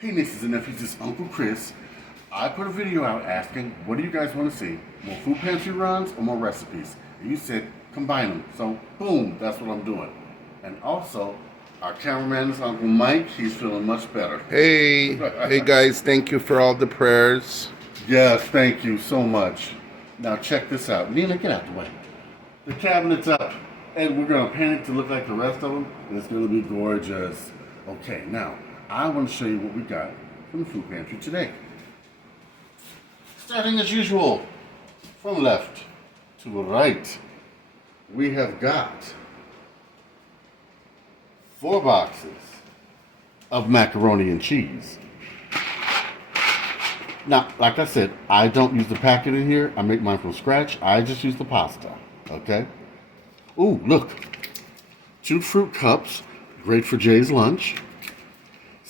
Hey nieces and nephews, it's Uncle Chris. I put a video out asking, what do you guys want to see? More food pantry runs or more recipes? And you said, combine them. So, boom, that's what I'm doing. And also, our cameraman is Uncle Mike. He's feeling much better. Hey guys, thank you for all the prayers. Yes, thank you so much. Now check this out. Nina, get out the way. The cabinet's up. And we're going to paint it to look like the rest of them. And it's going to be gorgeous. Okay, now, I want to show you what we got from the food pantry today. Starting as usual, from left to right, we have got 4 boxes of macaroni and cheese. Now, like I said, I don't use the packet in here. I make mine from scratch. I just use the pasta, okay? Ooh, look. 2 fruit cups, great for Jay's lunch.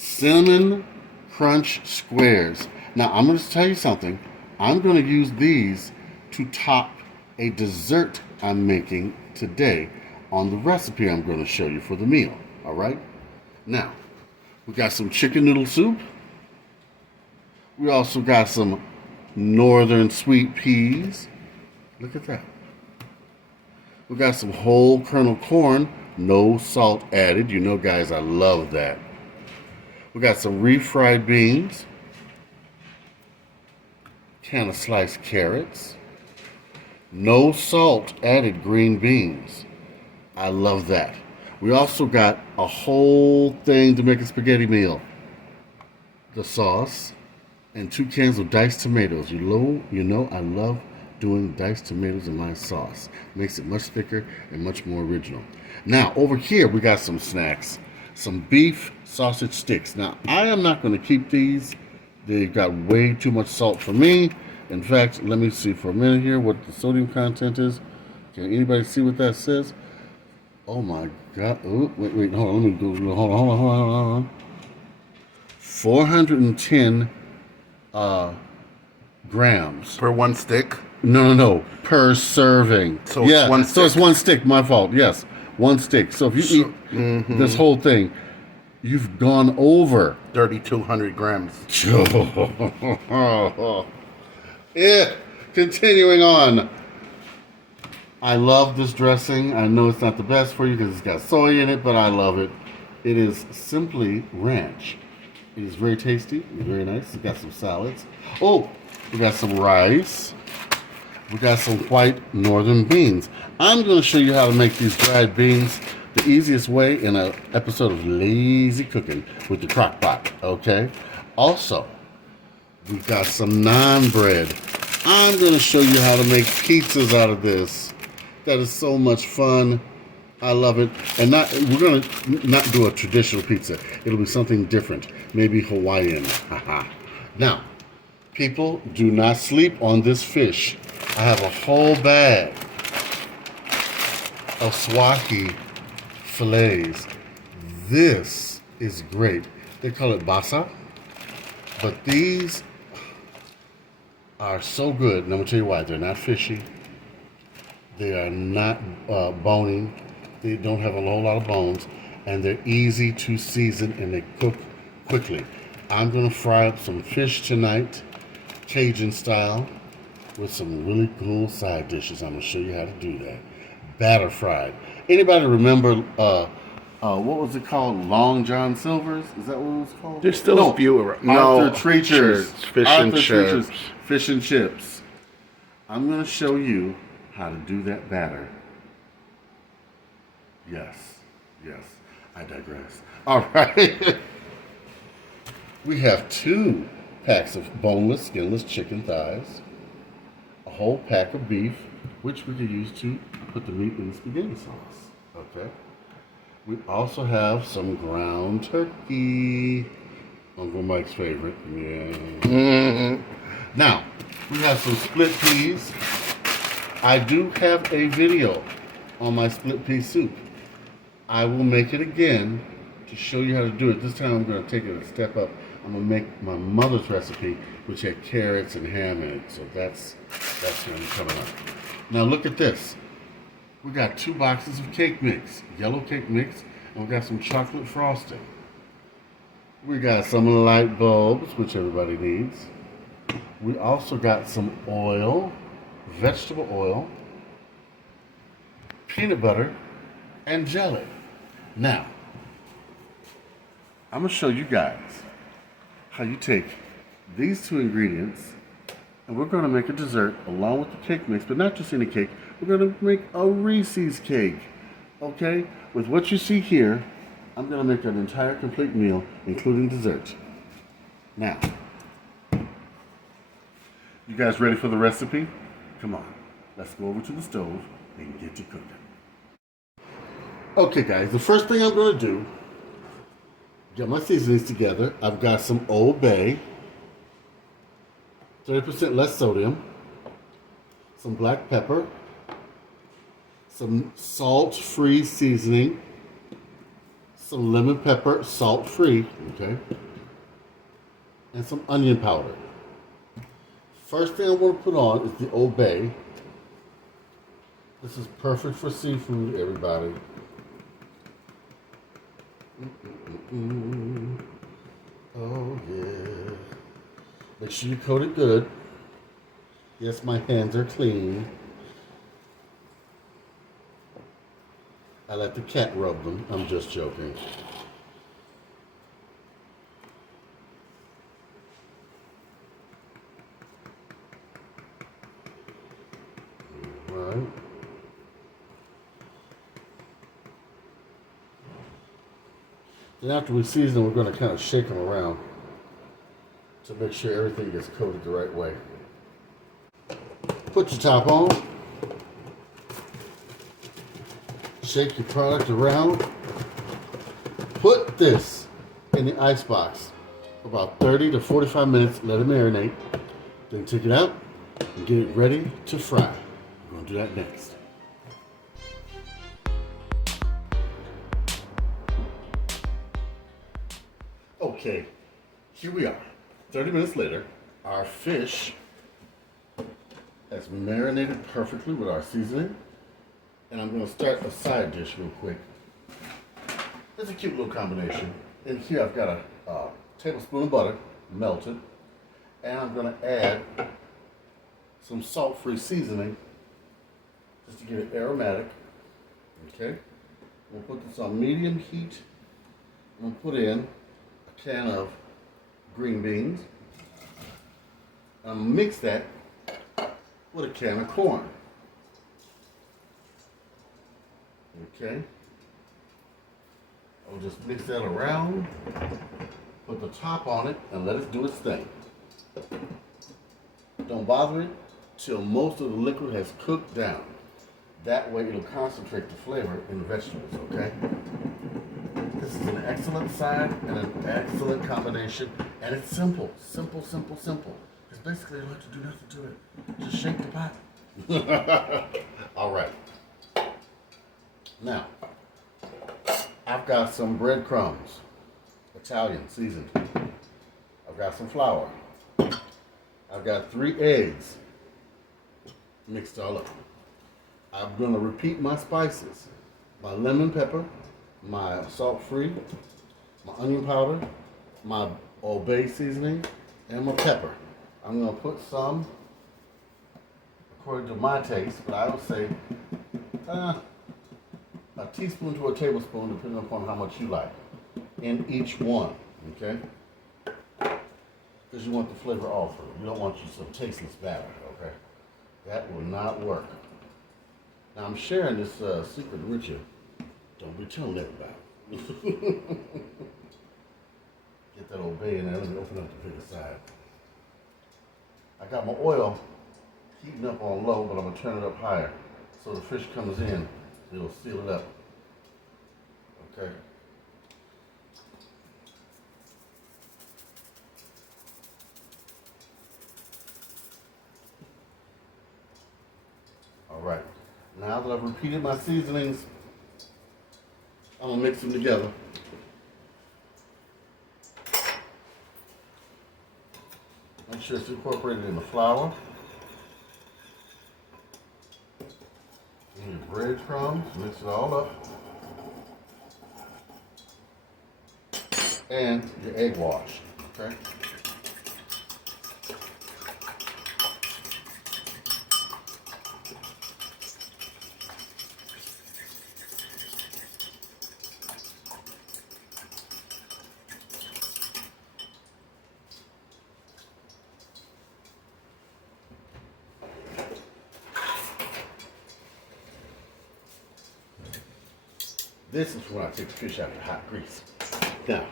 Cinnamon Crunch Squares. Now, I'm going to tell you something. I'm going to use these to top a dessert I'm making today on the recipe I'm going to show you for the meal, all right? Now, we got some chicken noodle soup. We also got some northern sweet peas. Look at that. We got some whole kernel corn, no salt added. You know, guys, I love that. We got some refried beans, can of sliced carrots, no salt added green beans. I love that. We also got a whole thing to make a spaghetti meal. The sauce and 2 cans of diced tomatoes. You know I love doing diced tomatoes in my sauce. Makes it much thicker and much more original. Now, over here we got some snacks. Some beef sausage sticks. Now, I am not going to keep these. They've got way too much salt for me. In fact, let me see for a minute here what the sodium content is. Can anybody see what that says? Oh my God. Oh, wait, hold on. Let me go. Hold on. 410 grams. Per 1 stick? No. Per serving. So it's 1 stick. So it's 1 stick. My fault. Yes. 1 stick. So if you eat this whole thing, you've gone over 3,200 grams. Yeah. Continuing on. I love this dressing. I know it's not the best for you because it's got soy in it, but I love it. It is simply ranch. It is very tasty. Very nice. It's got some salads. Oh, we got some rice. We got some white northern beans. I'm going to show you how to make these dried beans the easiest way in an episode of Lazy Cooking with the crock pot, okay? Also, we got some naan bread. I'm going to show you how to make pizzas out of this. That is so much fun. I love it. And we're going to not do a traditional pizza. It'll be something different. Maybe Hawaiian. Now, people, do not sleep on this fish. I have a whole bag of swahi fillets. This is great. They call it basa, but these are so good. And I'm gonna tell you why. They're not fishy. They are not bony. They don't have a whole lot of bones, and they're easy to season and they cook quickly. I'm gonna fry up some fish tonight, Cajun style, with some really cool side dishes. I'm gonna show you how to do that. Batter fried. Anybody remember what was it called? Long John Silver's? Is that what it was called? There's still a few around. Arthur Treacher's. Fish and chips. Fish and chips. I'm gonna show you how to do that batter. Yes, I digress. All right. We have 2 packs of boneless, skinless chicken thighs, a whole pack of beef, which we could use to put the meat in the spaghetti sauce. Okay. We also have some ground turkey, Uncle Mike's favorite. Yeah. Now, we have some split peas. I do have a video on my split pea soup. I will make it again to show you how to do it. This time I'm going to take it a step up. I'm going to make my mother's recipe, which had carrots and ham in it. So that's going to be coming up. Now look at this. We got 2 boxes of cake mix, yellow cake mix, and we got some chocolate frosting. We got some light bulbs, which everybody needs. We also got some oil, vegetable oil, peanut butter, and jelly. Now, I'm going to show you guys how you take these two ingredients and we're going to make a dessert along with the cake mix, but not just any cake. We're going to make a Reese's cake. Okay? With what you see here, I'm going to make an entire complete meal, including dessert. Now, you guys ready for the recipe? Come on, let's go over to the stove and get to cooking. Okay guys, the first thing I'm going to do, get my seasonings together. I've got some Old Bay, 30% less sodium, some black pepper, some salt-free seasoning, some lemon pepper, salt-free, okay, and some onion powder. First thing I want to put on is the Old Bay. This is perfect for seafood, everybody. Oh yeah. Make sure you coat it good. Yes, my hands are clean. I let the cat rub them. I'm just joking. All right. Then after we season them, we're going to kind of shake them around to make sure everything gets coated the right way. Put your top on. Shake your product around. Put this in the ice box for about 30 to 45 minutes. Let it marinate. Then take it out and get it ready to fry. We're going to do that next. Okay, here we are. 30 minutes later, our fish has marinated perfectly with our seasoning. And I'm going to start a side dish real quick. It's a cute little combination. In here I've got a tablespoon of butter, melted. And I'm going to add some salt-free seasoning just to get it aromatic. Okay? We'll put this on medium heat. I'm going to put in a can of green beans. I'm going to mix that with a can of corn. Okay. I'll just mix that around, put the top on it, and let it do its thing. Don't bother it till most of the liquid has cooked down. That way it'll concentrate the flavor in the vegetables, okay? This is an excellent side and an excellent combination, and it's simple. Simple, simple, simple. Because basically you don't have to do nothing to it. Just shake the pot. All right. Now, I've got some breadcrumbs, Italian seasoned. I've got some flour. I've got 3 eggs mixed all up. I'm going to repeat my spices. My lemon pepper, my salt-free, my onion powder, my Old Bay seasoning, and my pepper. I'm going to put some, according to my taste, but I would say a teaspoon to a tablespoon, depending upon how much you like, in each one, okay? Because you want the flavor all through. You don't want you some tasteless batter, okay? That will not work. Now I'm sharing this secret with you. Don't be telling everybody. Get that Old Bay in there. Let me open up the bigger side. I got my oil heating up on low, but I'm gonna turn it up higher. So the fish comes in, it'll seal it up. Okay. All right. Now that I've repeated my seasonings, I'm gonna mix them together. Make sure it's incorporated in the flour. And your breadcrumbs, mix it all up. and your egg wash. Okay. This is when I take the fish out of the hot grease. Now,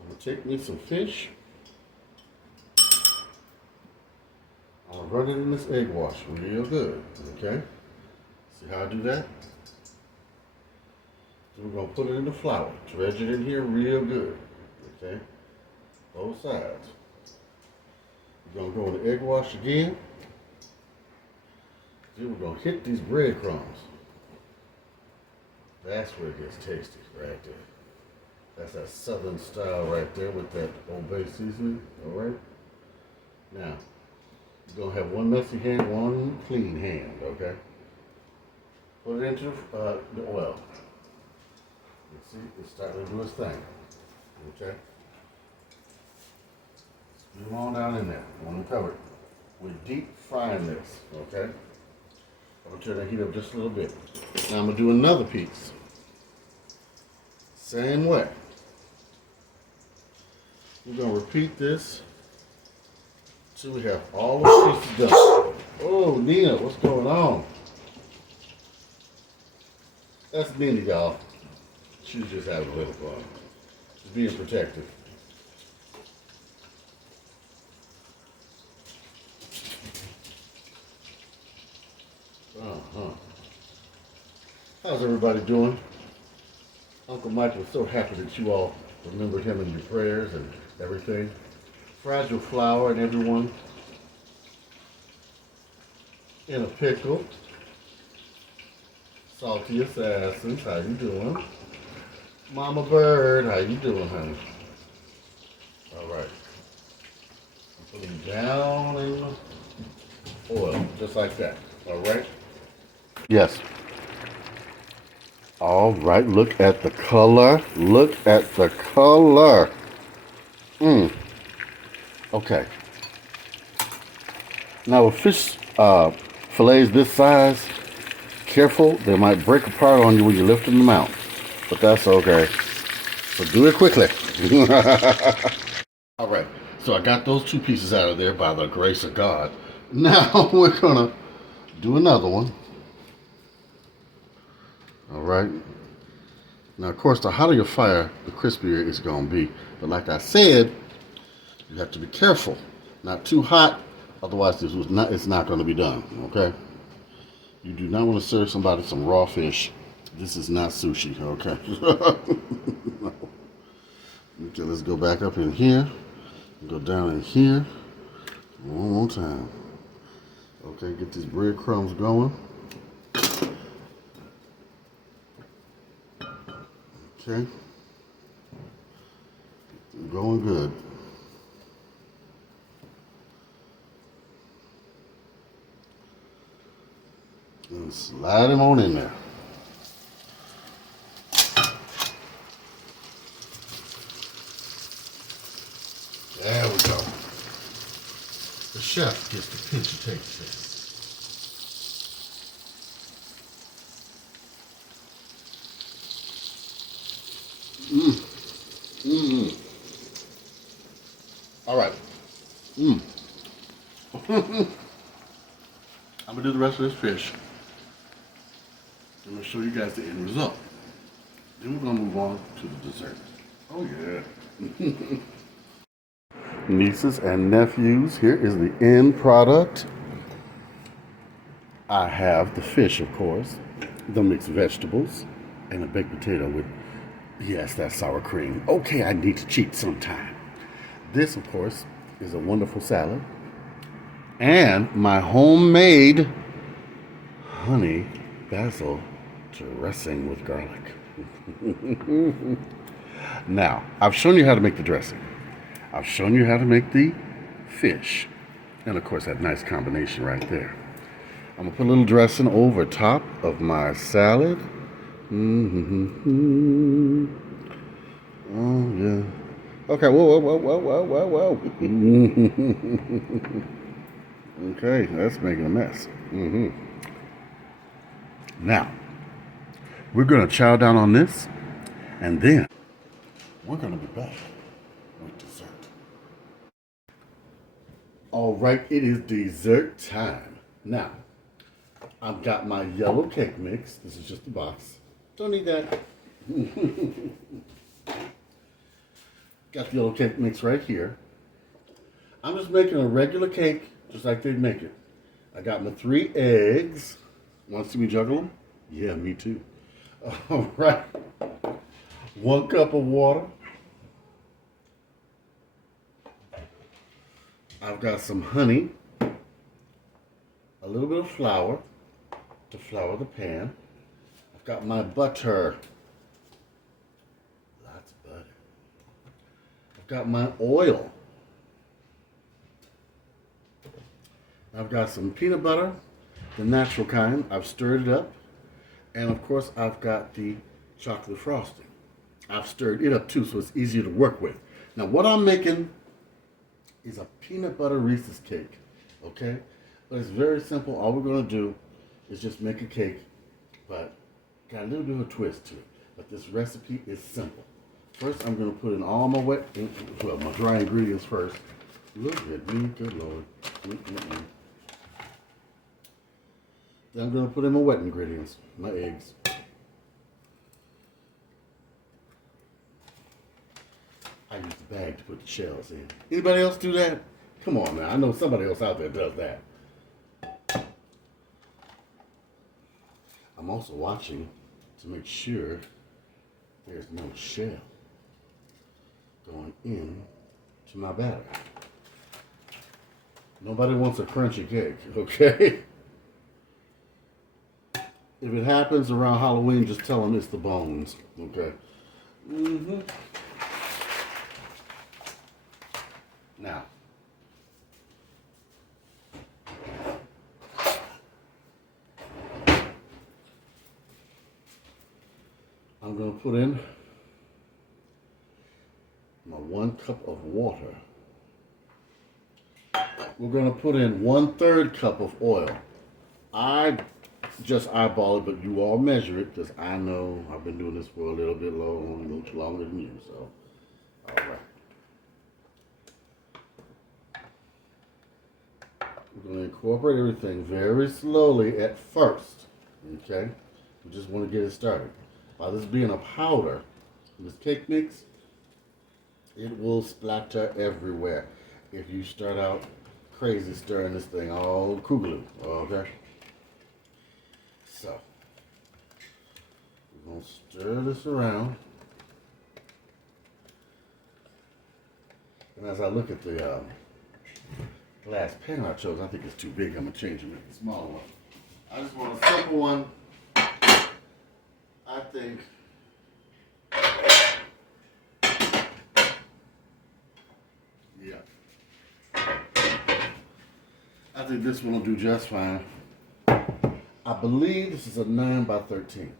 I'm gonna take me some fish. I'll run it in this egg wash real good, okay? See how I do that? So we're gonna put it in the flour. Dredge it in here real good, okay? Both sides. We're gonna go in the egg wash again. Then we're gonna hit these breadcrumbs. That's where it gets tasty, right there. That's that southern style right there with that Old Bay seasoning, all right? Now, you're gonna have one messy hand, one clean hand, okay? Put it into the oil. You see, it's starting to do its thing, okay? Scoot them on down in there. I want them covered. We're deep frying this, okay? I'm gonna turn that heat up just a little bit. Now I'm gonna do another piece. Same way. We're gonna repeat this till we have all the pieces done. Oh, Nina, what's going on? That's Nina, y'all. She was just having a little fun. She's being protective. How's everybody doing? Uncle Mike was so happy that you all remembered him in your prayers and everything. Fragile Flower and everyone. In a pickle. Salty Assassins, how you doing? Mama Bird, how you doing, honey? All right. I'm putting down in the oil, just like that. All right? Yes. All right, look at the color. Look at the color. Okay. Now with fish fillets this size, careful, they might break apart on you when you're lifting them out. But that's okay. So do it quickly. All right, so I got those two pieces out of there by the grace of God. Now we're gonna do another one. All right. Now, of course, the hotter your fire, the crispier it's gonna be. But like I said, you have to be careful. Not too hot, otherwise it's not gonna be done, okay? You do not want to serve somebody some raw fish. This is not sushi, okay? No. Okay, let's go back up in here. Go down in here. One more time. Okay, get these breadcrumbs going. Okay. Going good. And slide him on in there. There we go. The chef gets to pinch and taste this. All right. I'm gonna do the rest of this fish. I'm gonna show you guys the end result. Then we're gonna move on to the dessert. Oh yeah. Nieces and nephews, here is the end product. I have the fish, of course, the mixed vegetables, and a baked potato with, yes, that sour cream. Okay, I need to cheat sometime. This, of course, is a wonderful salad. And my homemade honey basil dressing with garlic. Now, I've shown you how to make the dressing. I've shown you how to make the fish. And of course, that nice combination right there. I'm gonna put a little dressing over top of my salad. Oh, yeah. Okay, whoa. Okay, that's making a mess. Now, we're going to chow down on this, and then we're going to be back with dessert. All right, it is dessert time. Now, I've got my yellow cake mix. This is just the box. Don't need that. Got the yellow cake mix right here. I'm just making a regular cake, just like they'd make it. I got my 3 eggs. Want to see me juggle them? Yeah, me too. All right. 1 cup of water. I've got some honey. A little bit of flour to flour the pan. I've got my butter. Lots of butter. I've got my oil. I've got some peanut butter, the natural kind. I've stirred it up. And of course, I've got the chocolate frosting. I've stirred it up too, so it's easier to work with. Now, what I'm making is a peanut butter Reese's cake, okay? But it's very simple. All we're gonna do is just make a cake, but got a little bit of a twist to it. But this recipe is simple. First, I'm gonna put in all my my dry ingredients first. Look at me, good Lord. Then I'm gonna put in my wet ingredients, my eggs. I use the bag to put the shells in. Anybody else do that? Come on now, I know somebody else out there does that. I'm also watching to make sure there's no shell going in to my batter. Nobody wants a crunchy cake, okay? If it happens around Halloween, just tell them it's the bones, okay? Now, I'm going to put in my 1 cup of water. We're going to put in 1/3 cup of oil. I just eyeball it, but you all measure it because I know I've been doing this for a little bit long, a little longer than you. So, all right. We're going to incorporate everything very slowly at first. Okay, we just want to get it started. By this being a powder, this cake mix, it will splatter everywhere if you start out crazy stirring this thing all kuglu. Okay. So, we're going to stir this around. And as I look at the glass pan I chose, I think it's too big. I'm going to change it to a smaller one. I just want a simple one. I think I think this one will do just fine. I believe this is a 9 by 13.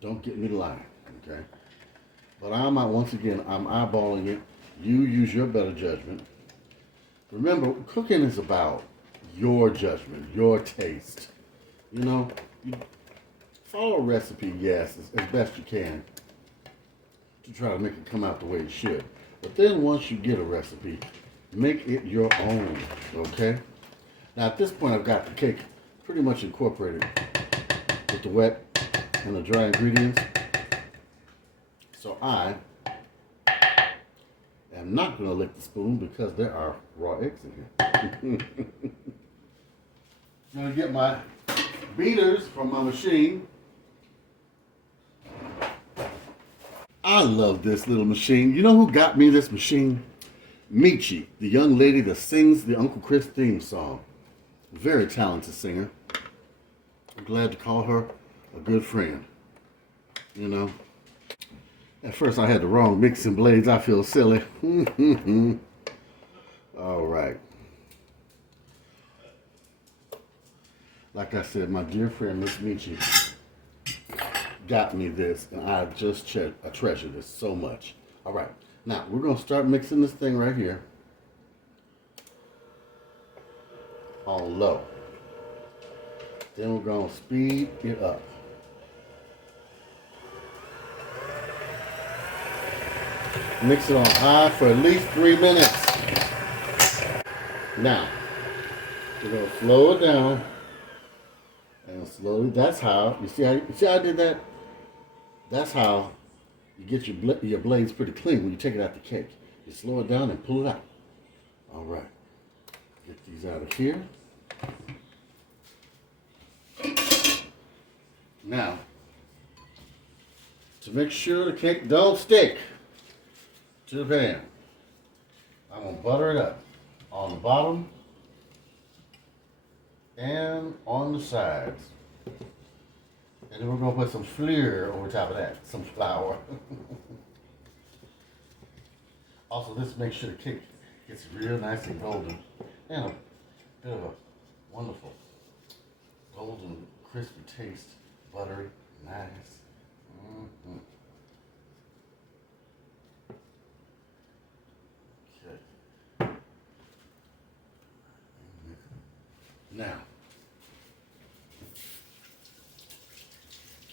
Don't get me lying, okay? But once again, I'm eyeballing it. You use your better judgment. Remember, cooking is about your judgment, your taste. You know, you follow a recipe, yes, as best you can to try to make it come out the way it should. But then once you get a recipe, make it your own, okay? Now at this point, I've got the cake pretty much incorporated with the wet and the dry ingredients. So I am not going to lick the spoon because there are raw eggs in here. I'm going to get my beaters from my machine. I love this little machine. You know who got me this machine? Michi, the young lady that sings the Uncle Chris theme song. Very talented singer. I'm glad to call her a good friend. You know, at first I had the wrong mixing blades. I feel silly. All right. Like I said, my dear friend Miss Michi got me this, and I just treasure this so much. All right. Now we're gonna start mixing this thing right here on low. Then we're gonna speed it up. Mix it on high for at least 3 minutes. Now, we're gonna slow it down and slowly. That's how you see how I did that. That's how you get your blades pretty clean when you take it out the cake. You slow it down and pull it out. All right, get these out of here. Now, to make sure the cake don't stick to the pan, I'm gonna butter it up on the bottom and on the sides. And then we're gonna put some fleur over top of that, some flour. Also, this makes sure the cake gets real nice and golden and a bit of a wonderful golden, crispy taste, buttery, nice. Mm-hmm. Okay. Now,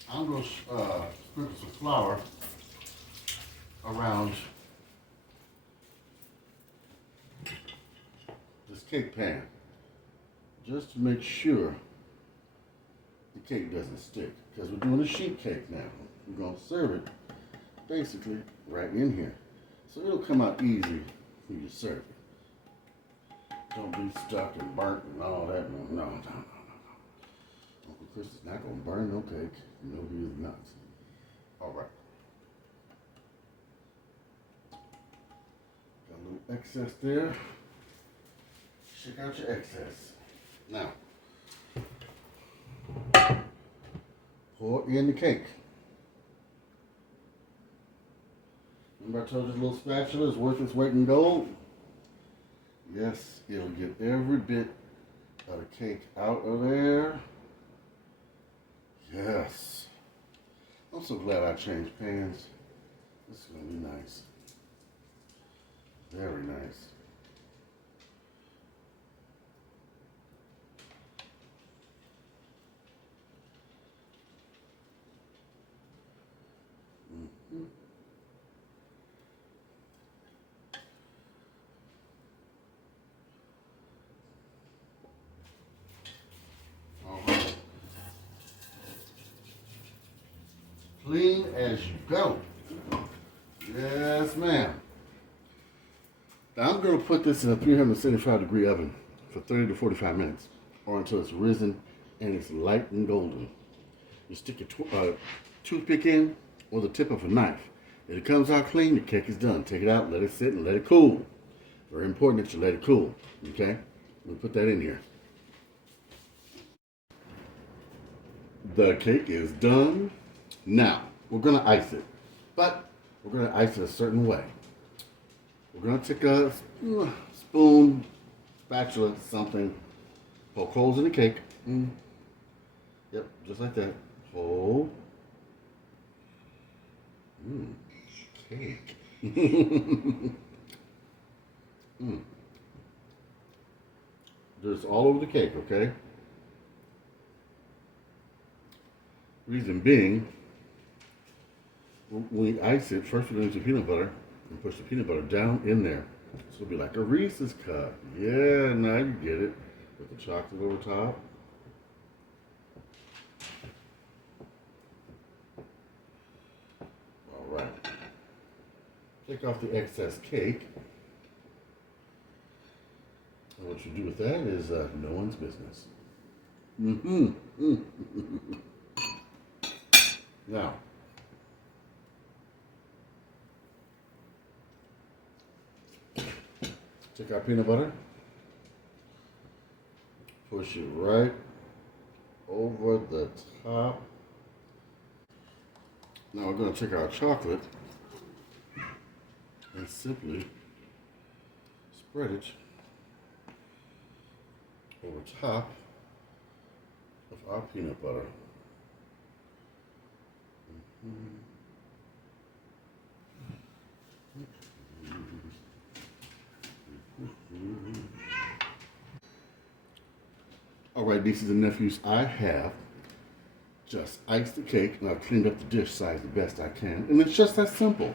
I'm going to sprinkle some flour around this cake pan just to make sure the cake doesn't stick, because we're doing a sheet cake now. We're going to serve it basically right in here, so it'll come out easy when you serve it. Don't be stuck and burnt and all that. No. Uncle Chris is not going to burn no cake. No, he is not. All right. Got a little excess there. Check out your excess. Now, pour in the cake. Remember I told you this little spatula is worth its weight in gold? Yes, it'll get every bit of the cake out of there. Yes. I'm so glad I changed pans. This is going to be nice. Very nice. Mm-hmm. All right. Clean as you go. Yes, ma'am. Now I'm going to put this in a 375 degree oven for 30 to 45 minutes, or until it's risen and it's light and golden. You stick your toothpick in or the tip of a knife. If it comes out clean, the cake is done. Take it out, let it sit, and let it cool. Very important that you let it cool. Okay? We'll put that in here. The cake is done. Now, we're going to ice it. But we're going to ice it a certain way. We're going to take a spoon, spatula, something, poke holes in the cake. Yep, just like that. Hole. Cake. Just all over the cake, okay? Reason being, when we ice it, first we're going to use the peanut butter and push the peanut butter down in there. So it'll be like a Reese's cup. Yeah, now you get it. With the chocolate over top. All right. Take off the excess cake. And what you do with that is no one's business. Now, take our peanut butter, push it right over the top. Now we're going to take our chocolate and simply spread it over top of our peanut butter. All right, nieces and nephews, I have just iced the cake and I've cleaned up the dish size the best I can. And it's just that simple.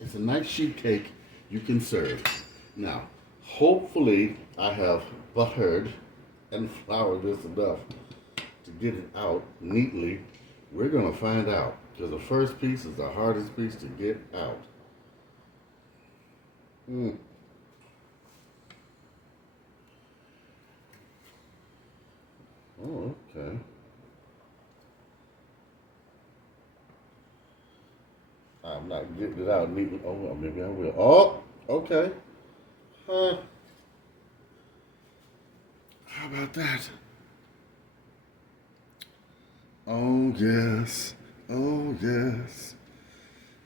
It's a nice sheet cake you can serve. Now, hopefully I have buttered and floured this enough to get it out neatly. We're gonna find out, because the first piece is the hardest piece to get out. Oh, okay. I'm not getting it out neatly. Oh, well, maybe I will. Oh, okay. How about that? Oh, yes. Oh, yes.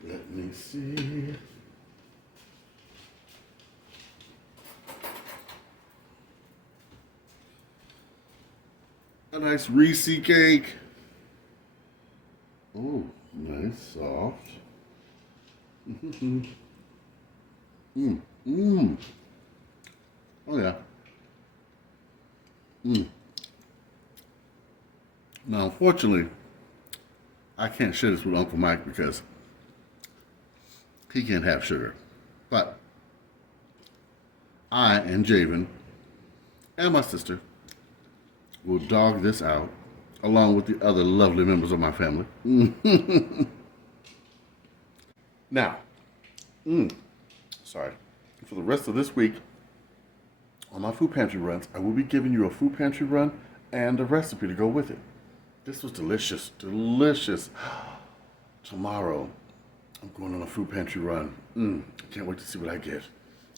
Let me see. A nice Reese cake. Oh, nice, soft. Oh, yeah. Now, unfortunately, I can't share this with Uncle Mike because he can't have sugar. But I and Javen and my sister will dog this out along with the other lovely members of my family. Now, sorry. For the rest of this week, on my food pantry runs, I will be giving you a food pantry run and a recipe to go with it. This was delicious, delicious. Tomorrow, I'm going on a food pantry run. I can't wait to see what I get.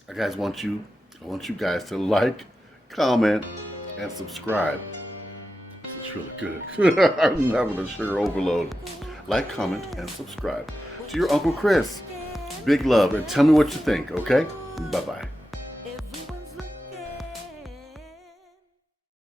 I want you guys to like, comment, and subscribe. This is really good. I'm having a sugar overload. Like, comment, and subscribe. To your Uncle Chris, big love, and tell me what you think, okay? Bye-bye.